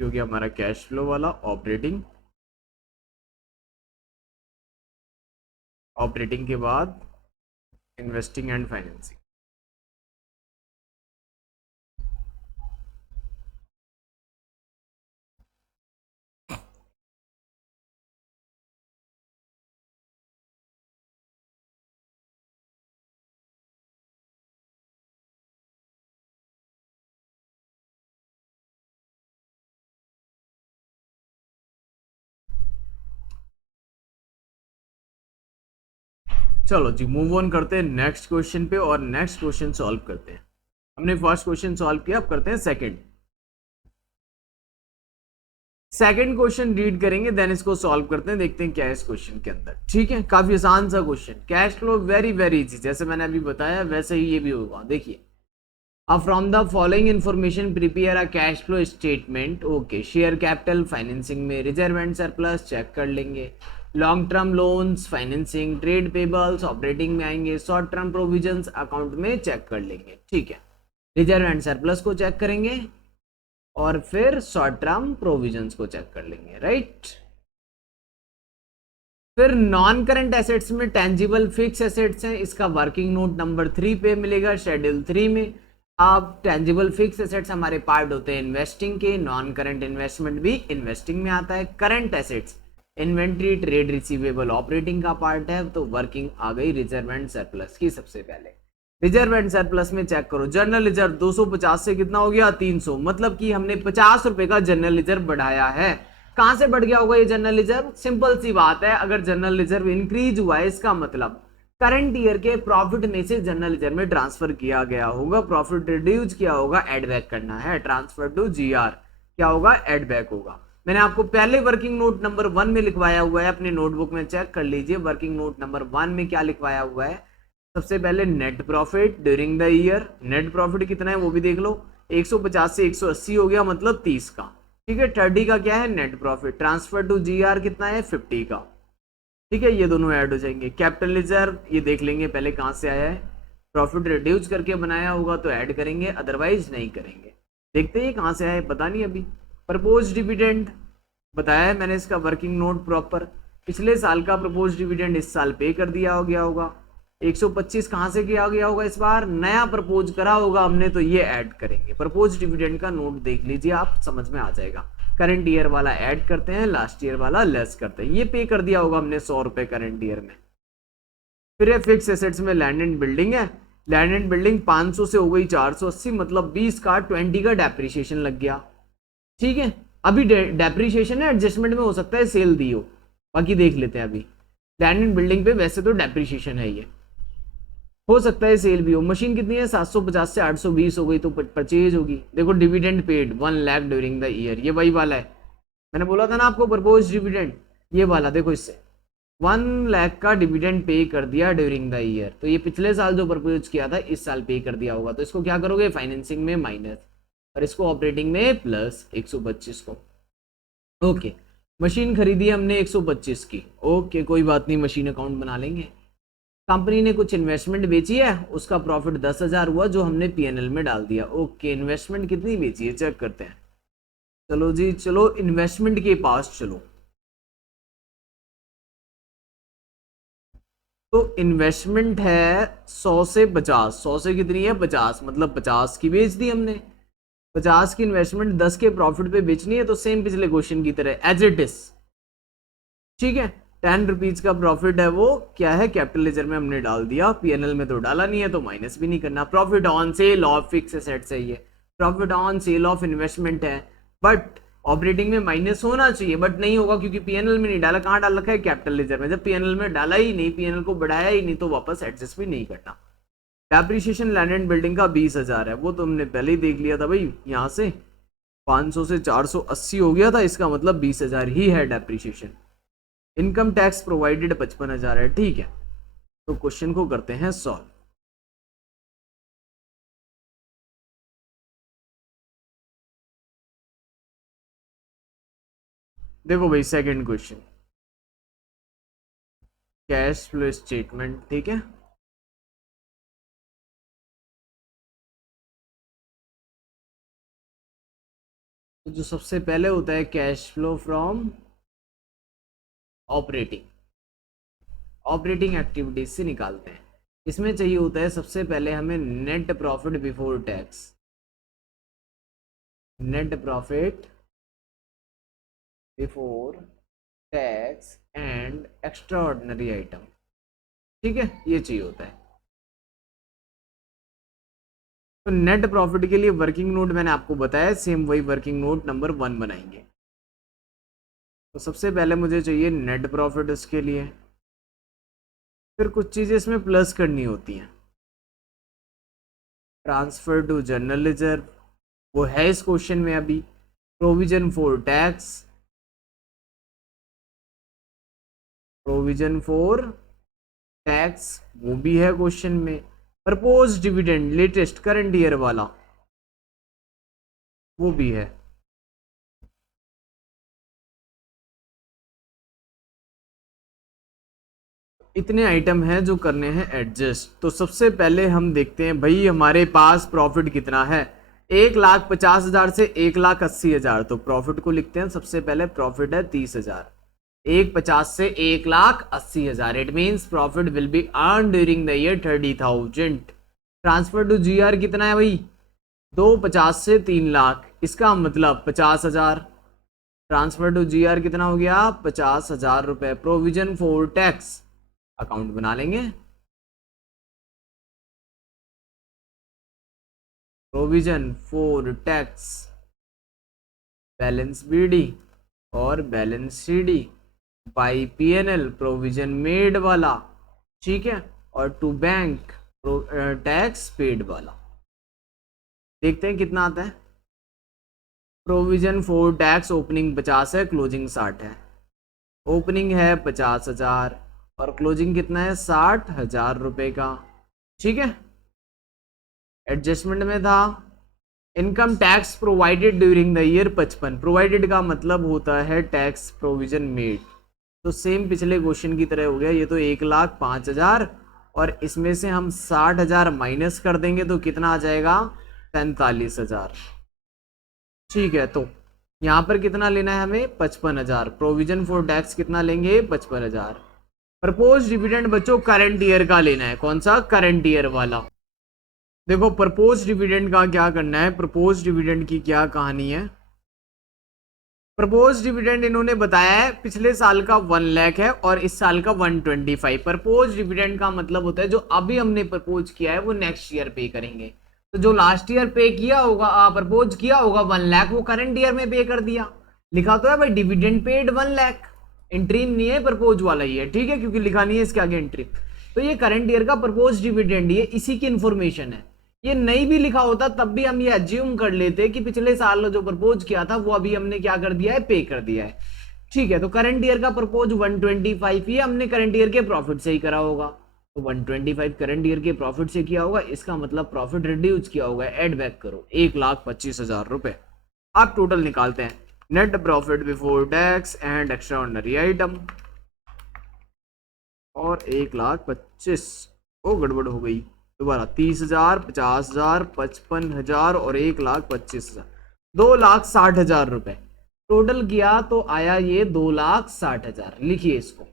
क्योंकि हमारा कैश फ्लो वाला ऑपरेटिंग, ऑपरेटिंग के बाद इन्वेस्टिंग एंड फाइनेंसिंग। चलो जी मूव ऑन करते हैं नेक्स्ट क्वेश्चन पे और नेक्स्ट क्वेश्चन सॉल्व करते हैं। हमने फर्स्ट क्वेश्चन सॉल्व किया, अब करते हैं सेकंड। सेकंड क्वेश्चन रीड करेंगे देन इसको सॉल्व करते हैं, देखते हैं क्या है इस क्वेश्चन के अंदर। ठीक है, काफी आसान सा question, cash flow very very easy, जैसे मैंने अभी बताया वैसे ही ये भी होगा। देखिए, अब from the following information prepare a cash flow statement. Okay, share capital financing में, रिजर्व एंड सरप्लस चेक कर लेंगे, long term loans financing, trade payables operating में आएंगे, शॉर्ट टर्म प्रोविजंस अकाउंट में चेक कर लेंगे। ठीक है, रिजर्व एंड सरप्लस को चेक करेंगे और फिर शॉर्ट टर्म प्रोविजंस को चेक कर लेंगे, राइट। फिर नॉन करंट एसेट्स में टेंजिबल फिक्स एसेट्स हैं, इसका वर्किंग नोट नंबर 3 पे मिलेगा शेड्यूल 3 में। अब टेंजिबल फिक्स एसेट्स हमारे पार्ट होते हैं इन्वेस्टिंग के, नॉन करंट इन्वेस्टमेंट भी इन्वेस्टिंग में आता है। Current assets inventory trade receivable operating का पार्ट है, तो वर्किंग आ गई रिजर्व एंड सरप्लस की। सबसे पहले रिजर्व एंड सरप्लस में चेक करो, जनरल रिजर्व 250 से कितना हो गया 300, मतलब कि हमने 50 रुपए का जनरल रिजर्व बढ़ाया है। कहां से बढ़ गया होगा ये जनरल रिजर्व? सिंपल सी बात है, अगर जनरल रिजर्व इंक्रीज हुआ है इसका मतलब करंट ईयर के प्रॉफिट में से जनरल रिजर्व में ट्रांसफर किया गया होगा, प्रॉफिट रिड्यूस किया होगा, एड बैक करना है, ट्रांसफर टू जीआर क्या होगा, एड बैक होगा। मैंने आपको पहले वर्किंग नोट नंबर 1 में लिखवाया हुआ है, अपने नोटबुक में चेक कर लीजिए। वर्किंग नोट नंबर 1 में क्या लिखवाया हुआ है? सबसे पहले net profit during the year, net profit कितना है वो भी देख लो, 150 से 180 हो गया, मतलब 30 का। ठीक है, 30 का क्या है net profit, transfer to GR कितना है 50 का। ठीक है, ये दोनों ऐड हो जाएंगे। कैपिटल रिजर्व ये देख लेंगे पहले कहां से आया है, प्रॉफिट रिड्यूस करके बनाया होगा तो ऐड करेंगे, अदरवाइज नहीं करेंगे। देखते हैं कहां से आया है, पता नहीं अभी। प्रपोज डिविडेंड बताया है मैंने, इसका वर्किंग नोट प्रॉपर, पिछले साल का प्रपोज डिविडेंड इस साल पे कर दिया हो गया होगा। 125 कहां से किया गया होगा, इस बार नया प्रपोज करा होगा हमने, तो ये ऐड करेंगे। प्रपोज डिविडेंड का नोट देख लीजिए आप, समझ में आ जाएगा। करंट ईयर वाला ऐड करते हैं, लास्ट ईयर वाला लेस करते हैं। ये पे कर दिया होगा हमने 100 रुपए करंट ईयर में। फिर ये फिक्स एसेट्स में लैंड एंड बिल्डिंग है, लैंड एंड बिल्डिंग 500 से हो गई 480, मतलब 20 का 20 का डेप्रिसिएशन लग गया। ठीक है, अभी डेप्रिसिएशन है, एडजस्टमेंट में हो सकता है सेल दी हो, बाकी देख लेते हैं अभी। लैंड एंड बिल्डिंग पे वैसे तो डेप्रिसिएशन है, ये हो सकता है सेल भी हो। मशीन कितनी है 750 से 820 हो गई, तो परचेज होगी। देखो dividend paid 1 lakh during the year, ये वही वाला है, मैंने बोला था ना आपको प्रपोज डिविडेंड, ये वाला देखो, इससे 1 लाख का डिविडेंड पे कर दिया ड्यूरिंग द ईयर। तो ये पिछले साल जो प्रपोज किया था इस साल पे कर दिया होगा, तो इसको क्या करोगे फाइनेंसिंग में माइनस, और इसको ऑपरेटिंग में प्लस 125 को। ओके, मशीन खरीदी हमने 125 की, ओके कोई बात नहीं, मशीन अकाउंट बना लेंगे। कंपनी ने कुछ इन्वेस्टमेंट बेची है, उसका प्रॉफिट 10,000 हुआ जो हमने पीएनएल में डाल दिया। ओके, इन्वेस्टमेंट कितनी बेची है चेक करते हैं। चलो जी, चलो इन्वेस्टमेंट के पास चलो। तो इन्वेस्टमेंट है 100 से 50, 100 से कितनी है 50, मतलब 50 की बेच दी हमने। 50 की इन्वेस्टमेंट 10 के प्रॉफिट पे बेचनी है, तो सेम पिछले क्वेश्चन की तरह एज इट इज। ठीक है, 10 रुपीज का प्रॉफिट है, वो क्या है कैपिटल लेजर में हमने डाल दिया, पीएनएल में तो डाला नहीं है तो माइनस भी नहीं करना। Profit on sale of fix assets है, ये profit on sale of investment है, बट ऑपरेटिंग में माइनस होना चाहिए, बट नहीं होगा क्योंकि पीएनएल में नहीं डाला। कहां डाल रखा है कैपिटल लेजर में, जब पीएनएल में डाला ही नहीं, पीएनएल को बढ़ाया ही नहीं, तो वापस एडजस्ट भी नहीं करना। डेप्रिसिएशन लैंड एंड बिल्डिंग का 20,000 है, वो तो हमने पहले ही देख लिया था भाई, यहाँ से 500 से 480 हो गया था, इसका मतलब 20,000 ही है डेप्रिसिएशन। इनकम टैक्स प्रोवाइडेड 55,000 है। ठीक है, तो क्वेश्चन को करते हैं सॉल्व। देखो भाई second question, cash flow statement, ठीक है। तो जो सबसे पहले होता है cash flow from operating, operating activities से निकालते हैं। इसमें चाहिए होता है सबसे पहले हमें net profit before tax, net profit before tax and extraordinary item. ठीक है, ये चाहिए होता है। तो नेट प्रॉफिट के लिए वर्किंग नोट मैंने आपको बताया, सेम वही वर्किंग नोट नंबर 1 बनाएंगे। तो सबसे पहले मुझे चाहिए नेट प्रॉफिट, उसके लिए फिर कुछ चीजें इसमें प्लस करनी होती हैं। ट्रांसफर टू जनरल रिजर्व, वो है इस क्वेश्चन में अभी। Provision for tax, provision for tax वो भी है क्वेश्चन में। Propose dividend latest current year वाला वो भी है। इतने आइटम हैं जो करने हैं एडजस्ट। तो सबसे पहले हम देखते हैं भाई हमारे पास प्रॉफिट कितना है, 1,50,000 से 1,80,000। तो प्रॉफिट को लिखते हैं सबसे पहले, प्रॉफिट है 30,000, 1,50 से 1,80,000। It means profit will be earn during the year 30,000। Transfer to GR कितना है भाई, 2,50 से 3,00,000, इसका मतलब 50,000। ट्रांसफर टू जीआर कितना हो गया, 50,000 रुपए। प्रोविजन फॉर टैक्स अकाउंट बना लेंगे, provision for tax balance BD और balance CD by PNL, provision made वाला। ठीक है, और टू बैंक टैक्स पेड वाला। देखते हैं कितना आता है। प्रोविजन फॉर टैक्स ओपनिंग 50 है, क्लोजिंग 60 है। ओपनिंग है 50,000 और क्लोजिंग कितना है, 60,000 रुपए का। ठीक है, एडजस्टमेंट में था income tax provided during the year 55। Provided का मतलब होता है टैक्स प्रोविजन मेड। तो सेम पिछले क्वेश्चन की तरह हो गया, ये तो 1,05,000 और इसमें से हम 60,000 माइनस कर देंगे तो कितना आ जाएगा, 45,000। ठीक है, तो यहाँ पर कितना लेना है हमें, 55,000। प्रोविजन फॉर टैक्स कितना लेंगे, 55,000। प्रपोज डिविडेंड बच्चों करंट ईयर का लेना है, कौन सा, करंट ईयर वाला। देखो प्रपोज डिविडेंड का क्या करना है, प्रपोज डिविडेंड की क्या कहानी है। प्रपोज डिविडेंड इन्होंने बताया है पिछले साल का 1 लाख है और इस साल का 125। प्रपोज डिविडेंड का मतलब होता है जो अभी हमने प्रपोज किया है वो नेक्स्ट ईयर पे करेंगे। तो जो लास्ट ईयर पे किया होगा, प्रपोज किया होगा 1 लाख, वो करंट ईयर में पे कर दिया। लिखा तो है भाई डिविडेंड पेड 1 लाख, एंट्री नहीं है प्रपोज वाला ही है। ठीक है, क्योंकि लिखा नहीं है इसके आगे एंट्री। तो ये करंट ईयर का प्रपोज डिविडेंड, ये इसी की इंफॉर्मेशन है। ये नहीं भी लिखा होता तब भी हम ये अज्यूम कर लेते कि पिछले साल जो प्रपोज किया था वो अभी हमने क्या कर दिया है, पे कर दिया है। ठीक है, तो करंट ईयर का प्रपोज 125, ये हमने करंट ईयर के प्रॉफिट से ही करा होगा। तो 125 करंट ईयर के प्रॉफिट से किया होगा, इसका मतलब प्रॉफिट रिड्यूस किया होगा। एड बैक करो 1,25,000 रुपए। आप टोटल निकालते हैं, net profit before tax and extraordinary item, और 1,25,000 ओ गड़बड़ हो गई दोबारा, 30,000, 50,000, 55,000 और 1,25,000, 2,60,000 रुपए टोटल किया। तो आया ये 2,60,000। लिखिए इसको,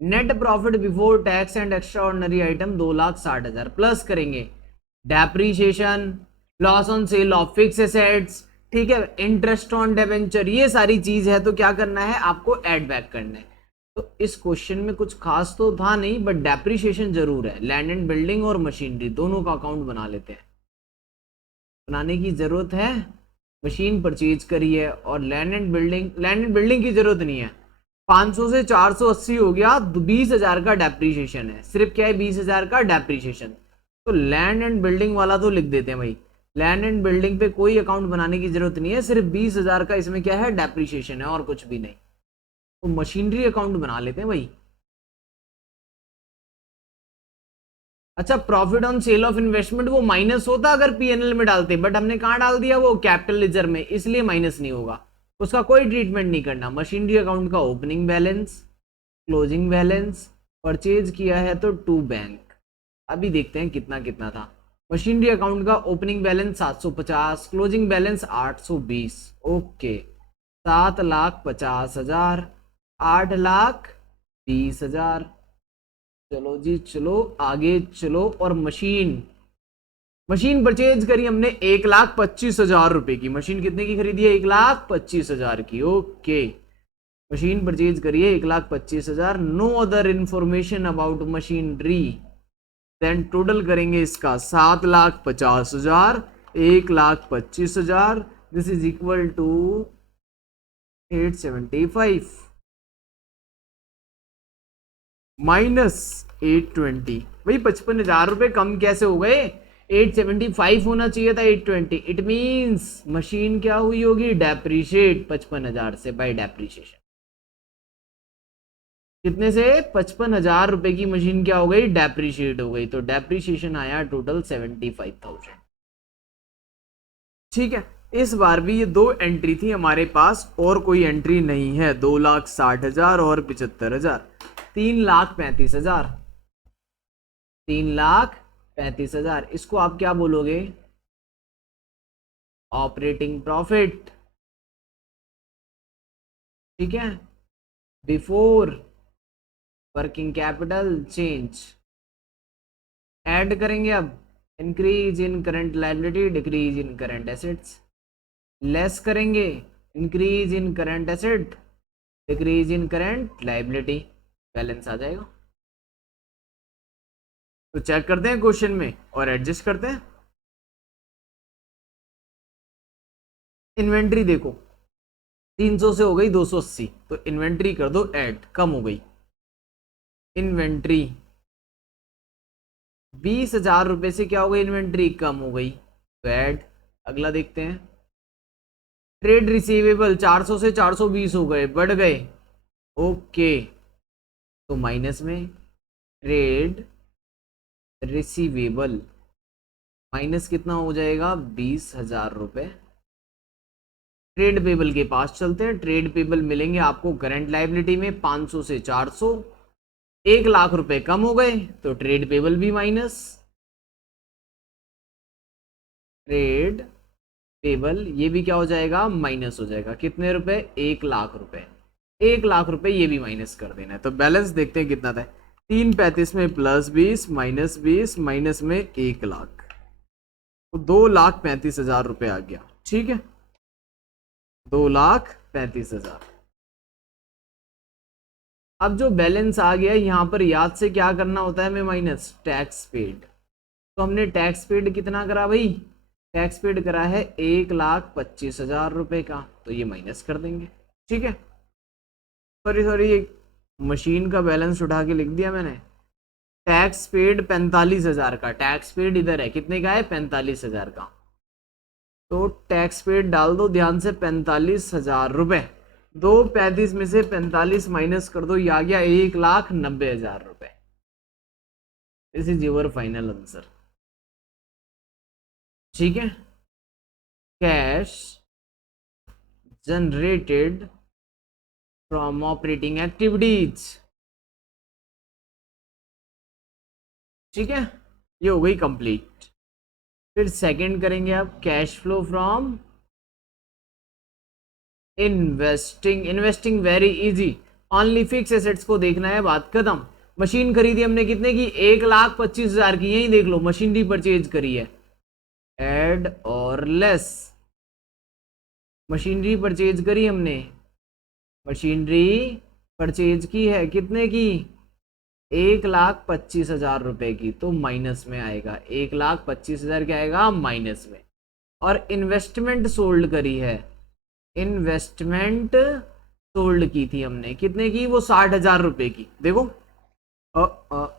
net profit before tax and extraordinary item 2,60,000 plus करेंगे depreciation, loss on sale of fix assets, ठीक है, इंटरेस्ट ऑन डिबेंचर, ये सारी चीज है। तो क्या करना है आपको, ऐड बैक करना है। तो इस क्वेश्चन में कुछ खास तो था नहीं, बट डेप्रीशिएशन जरूर है। लैंड एंड बिल्डिंग और मशीनरी दोनों का अकाउंट बना लेते हैं, बनाने की जरूरत है। मशीन परचेज करी है और लैंड एंड बिल्डिंग की जरूरत नहीं है। 500 से 480 हो गया, 20,000 का डेप्रीशिएशन है। सिर्फ क्या है, 20,000 का डेप्रीशिएशन। तो लैंड एंड बिल्डिंग वाला तो लिख देते हैं भाई, लैंड एंड बिल्डिंग पे कोई अकाउंट बनाने की जरूरत नहीं है, सिर्फ 20,000 का इसमें क्या है, डेप्रीशिएशन है और कुछ भी नहीं। तो मशीनरी अकाउंट बना लेते हैं भाई। अच्छा, profit on sale of investment वो माइनस होता अगर पीएनएल में डालते, बट हमने कहां डाल दिया, वो कैपिटल लेजर में, इसलिए माइनस नहीं होगा, उसका कोई ट्रीटमेंट नहीं करना। मशीनरी अकाउंट का opening balance, closing balance, purchase किया है तो टू बैंक। अभी देखते हैं कितना कितना था। मशीनरी अकाउंट का opening balance 750, closing balance 820। Okay, 7,50,000, 8,20,000। चलो जी चलो आगे चलो। और मशीन परचेज करी हमने 1,25,000 रुपए की। मशीन कितने की खरीदी है? 1,25,000 की। ओके, मशीन परचेज करिए 1,25,000। No other information about machinery, then total करेंगे इसका 7,50,000, 1,25,000, this is equal to 875 minus 820। भाई 55,000 रुपए कम कैसे हो गए? 875 होना चाहिए था 820। इट मींस मशीन क्या हुई होगी? डेप्रीशिएट 55,000 से बाय डेप्रीशिएशन। कितने से? 55,000 रुपए की मशीन क्या हो गई? डेप्रीशिएट हो गई। तो डेप्रीशिएशन आया टोटल 75,000। ठीक है, इस बार भी ये दो एंट्री थी हमारे पास, और कोई एंट्री नहीं है। 2,60,000 और 75,000, 3,35,000, 3,35,000। इसको आप क्या बोलोगे? Operating profit. ठीक है, before working capital change. Add करेंगे अब, increase in current liability, decrease in current assets. Less करेंगे, increase in current asset, decrease in current liability. Balance आ जाएगा। तो चेक करते हैं क्वेश्चन में और एडजस्ट करते हैं। इन्वेंट्री देखो 300 से हो गई 280, तो इन्वेंट्री कर दो ऐड, कम हो गई। इन्वेंट्री 20,000 रुपए से क्या हो गई? इन्वेंट्री कम हो गई, तो ऐड। अगला देखते हैं। ट्रेड रिसीवेबल 400 से 420 हो गए, बढ़ गए। ओके, तो माइनस में। ट्रेड रिसीवेबल माइनस कितना हो जाएगा? 20,000 रुपए। ट्रेड पेबल के पास चलते हैं। ट्रेड पेबल मिलेंगे आपको करंट लायबिलिटी में 500 से 400, 1,00,000 रुपए कम हो गए, तो ट्रेड पेबल भी माइनस। ट्रेड पेबल ये भी क्या हो जाएगा? माइनस हो जाएगा। कितने रुपए? 1,00,000 रुपए। 1,00,000 रुपए ये भी माइनस कर देना है। तो बैलेंस देखते हैं कितना था। 335 में प्लस 20 माइनस 20 माइनस में 1,00,000, तो 2,35,000 रुपए आ गया। ठीक है, 2,35,000। अब जो बैलेंस आ गया यहां पर याद से क्या करना होता है हमें? Minus tax paid. तो हमने टैक्स पेड कितना करा भाई? टैक्स पेड करा है 1,25,000 रुपए का, तो ये माइनस कर देंगे। ठीक है, सॉरी ये मशीन का बैलेंस उठा के लिख दिया मैंने। टैक्स पेड 45,000 का, टैक्स पेड इधर है, कितने का है? 45,000 का। तो टैक्स पेड डाल दो ध्यान से, 45,000 रुपए। 235 में से 45 माइनस कर दो, ये आ गया 1,90,000 रुपए। This is your final answer. ठीक है, cash generated from operating activities. ठीक है, ये हो गई कंप्लीट। फिर सेकंड करेंगे अब, cash flow from investing. Investing very easy, only fix assets को देखना है, बात खत्म। मशीन खरीदी हमने कितने की? 1,25,000 की। यही देख लो, मशीनरी परचेज करी है। एड और लेस, मशीनरी परचेज करी हमने, मशीनरी परचेज की है कितने की? 1,25,000 रुपए की, तो माइनस में आएगा। 1,25,000 क्या आएगा? माइनस में। और इन्वेस्टमेंट सोल्ड करी है, इन्वेस्टमेंट सोल्ड की थी हमने, कितने की? वो 60,000 रुपए की। देखो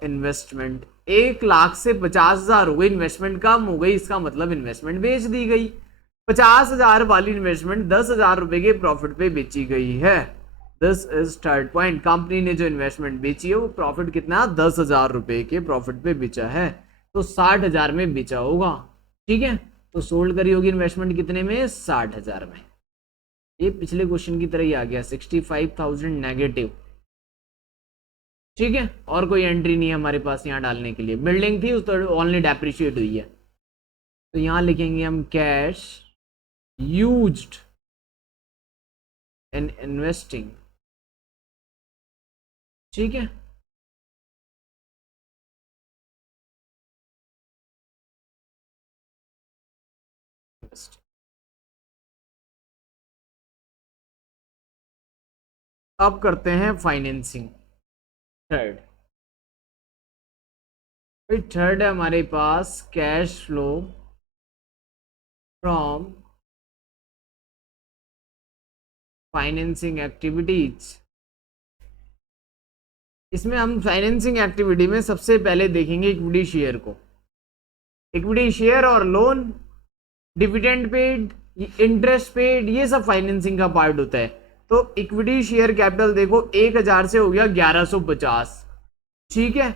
इन्वेस्टमेंट 1,00,000 से 50,000 हो गई, इन्वेस्टमेंट कम हो गई, इसका मतलब इन्वेस्टमेंट बेच दी गई। 50,000 वाली इन्वेस्टमेंट 10,000 रुपए के प्रॉफिट पे बेची गई है। This is third point. Company ने जो इन्वेस्टमेंट बेची है वो प्रॉफिट कितना? 10,000 रुपए के प्रॉफिट पे बेचा है, तो 60,000 में बेचा होगा। ठीक है, तो सोल्ड करी होगी इन्वेस्टमेंट कितने में? 60,000 में। ये पिछले क्वेश्चन की तरह ही आ गया, 65,000 नेगेटिव। ठीक है, और कोई एंट्री नहीं है हमारे पास यहाँ डालने के लिए। बिल्डिंग थी उस तो ओनली डेप्रिशिएट हुई है। तो यहां लिखेंगे हम कैश यूज्ड इन इन्वेस्टिंग। ठीक है, अब करते हैं फाइनेंसिंग। थर्ड, भाई थर्ड है हमारे पास cash flow from financing activities. इसमें हम फाइनेंसिंग एक्टिविटी में सबसे पहले देखेंगे इक्विटी शेयर को। इक्विटी शेयर और loan, dividend paid, interest paid, ये सब फाइनेंसिंग का पार्ट होता है। तो इक्विटी शेयर कैपिटल देखो 1000 से हो गया 1150। ठीक है,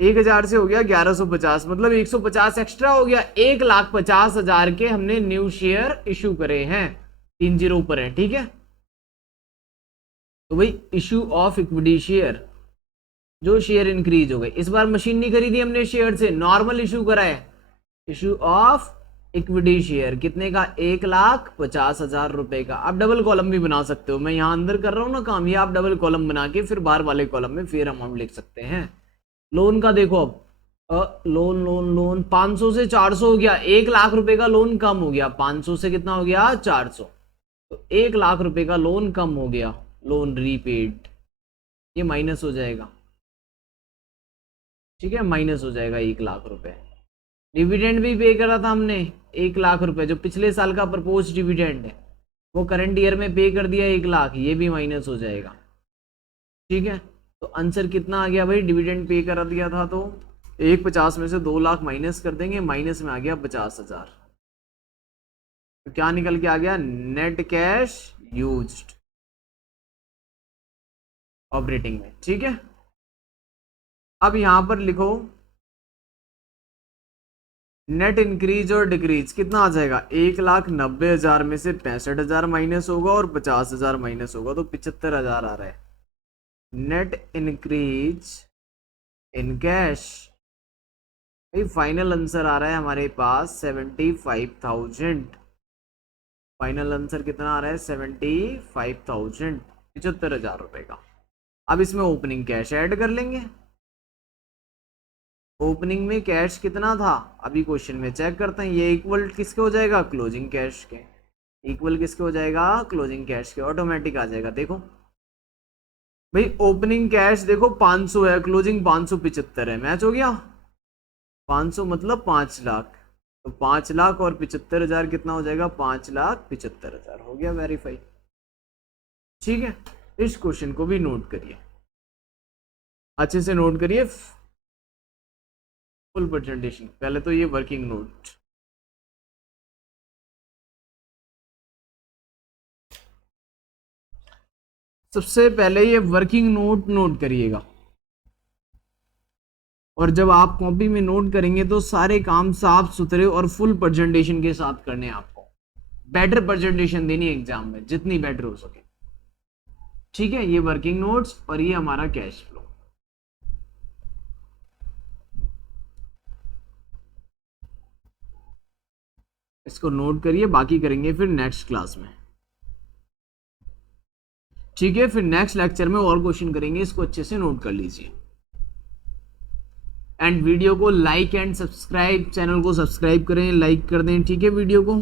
1000 से हो गया 1150, मतलब 150 एक्स्ट्रा हो गया। 1,50,000 के हमने न्यू शेयर इशू करे हैं, 3 जीरो ऊपर है। ठीक है, तो भाई इशू ऑफ इक्विटी शेयर, जो शेयर इंक्रीज हो गए। इस बार मशीन नहीं खरीदी हमने शेयर से, नॉर्मल इशू करा है। इशू ऑफ इक्विटी शेयर कितने का? 1,50,000 रुपए का। आप डबल कॉलम भी बना सकते हो, मैं यहां अंदर कर रहा हूं ना काम, ये आप डबल कॉलम बना के फिर बाहर वाले कॉलम में फिर अमाउंट लिख सकते हैं। लोन का देखो, अब लोन लोन लोन 500 से 400 हो गया, 1,00,000 रुपए का लोन कम हो गया, 500 से कितना हो गया? 400। तो 1,00,000 रुपए का लोन कम हो गया, लोन रीपेड, ये माइनस हो जाएगा। ठीक है, माइनस हो जाएगा 1,00,000 रुपए। डिविडेंड भी पे करा था हमने 1,00,000 रुपए, जो पिछले साल का प्रपोज डिविडेंड है वो करंट ईयर में पे कर दिया 1,00,000, ये भी माइनस हो जाएगा। ठीक है, तो आंसर कितना आ गया भाई? डिविडेंड पे करा दिया था तो 1,50 में से 2,00,000 माइनस कर देंगे, माइनस में आ गया 50,000। तो क्या निकल के आ गया? नेट कैश यूज्ड ऑपरेटिंग में। ठीक है, अब यहां पर लिखो नेट इंक्रीज और डिक्रीज कितना आ जाएगा? 1,90,000 में से 65,000 माइनस होगा और 50,000 माइनस होगा, तो 75,000 आ रहा है। नेट इंक्रीज इन कैश, भाई फाइनल आंसर आ रहा है हमारे पास 75,000। फाइनल आंसर कितना आ रहा है? 75,000, 75,000 रुपए का। अब इसमें ओपनिंग कैश ऐड कर लेंगे। ओपनिंग में कैश कितना था अभी क्वेश्चन में चेक करते हैं। ये इक्वल किसके हो जाएगा? क्लोजिंग कैश के। इक्वल किसके हो जाएगा? क्लोजिंग कैश के। ऑटोमेटिक आ जाएगा। देखो भाई ओपनिंग कैश देखो 500 है, क्लोजिंग 575 है, मैच हो गया। 500 मतलब 5,00,000, तो 5,00,000 और 75,000 कितना हो जाएगा? 5,75,000 हो गया वेरीफाई। ठीक है, इस क्वेश्चन को भी नोट करिए, अच्छे से नोट करिए। फुल प्रेजेंटेशन पहले तो ये वर्किंग नोट, सबसे पहले ये वर्किंग नोट नोट करिएगा। और जब आप कॉपी में नोट करेंगे तो सारे काम साफ सुथरे और फुल प्रेजेंटेशन के साथ करने हैं आपको। बेटर प्रेजेंटेशन देनी है एग्जाम में, जितनी बेटर हो सके। ठीक है, ये वर्किंग नोट्स और ये हमारा कैश फ्लो। इसको नोट करिए, बाकी करेंगे फिर नेक्स्ट क्लास में। ठीक है, फिर नेक्स्ट लेक्चर में और क्वेश्चन करेंगे, इसको अच्छे से नोट कर लीजिए। एंड वीडियो को लाइक एंड सब्सक्राइब, चैनल को सब्सक्राइब करें, लाइक कर दें। ठीक है, वीडियो को